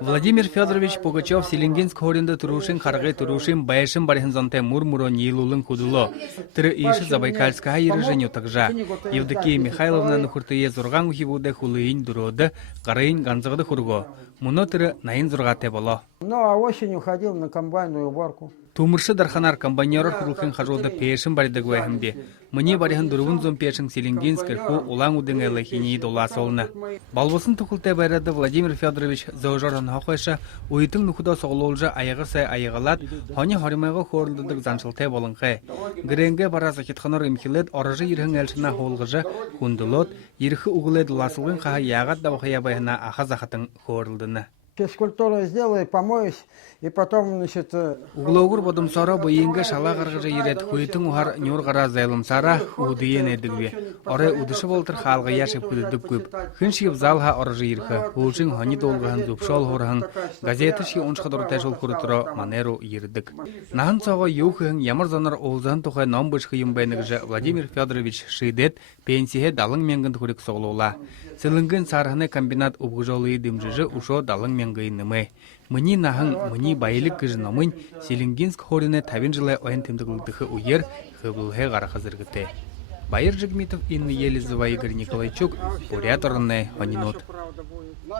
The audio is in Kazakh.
Владимир Федорович Пугачев Селенгинск хоринда турушин харгы турушин байшин бариханзанте мурмуро нилулын худуло. Тыр иши Забайкальская ереженю такжа. Евдокия Михайловна нухуртые зурган ухибуде хулыин дуроды, гарыин ганзагды хурго. Муно тыры наин зургате боло. Ну а осенью ходил на комбайную уборку. Тумыршы дарханар комбайнерор хурулхын хажуды пешин баридык вайхымде. Мне барихан дурвун зон пешин Селенгинск ирху улан удыңы лахини доласы олны. Балбосын тұқылтай байрады Владимир Федорович заужаран хақойша уйтың нухуда соғылолжа аяғы сай аяғалат, хони хоримайғы хорылдыдық заншылтай болынқай. Гренге баразы кетханар имхилет орыжы ерхін әлшіна холғыжы хундылот, ерхі уғылет ласылғын қаға яғат да вақия байына аха захатын хорылдыны. Физкультуру сделаю, помоюсь, и потом, значит... Углогур бодым сара бойынғы шала қарғыжы ерет хуйтың ұхар нюр қара зайлым сара удыен әдігве. Орай удышы болтыр халға яшып күдідік көп. Хын шиып залға орыжы ерхі, хулшың хони долғығын зупшол хорғын, газеті ши оншқыдыр тәжіл құрытыра манеру ердік. Нахын соға еуқығын ямар занар олзан тұқай нам бышқыйым байнығыжы Владимир Федорович шидет пенсие далың менгін түрік соғылула. Сылыңгын сарғыны комбинат ұбғыжолы дымжыжы ұшо далың менгейнімі. Мыни нахын, мыни байлық кыжынамын Селенгинск хорыны табин жылай ойын тымдығылдығы уер хыбылғы ғарақы зіргіті. Байыр Жигмитов, Инна Елизова, Игорь Николайчук, Бурят Орны, Онинот.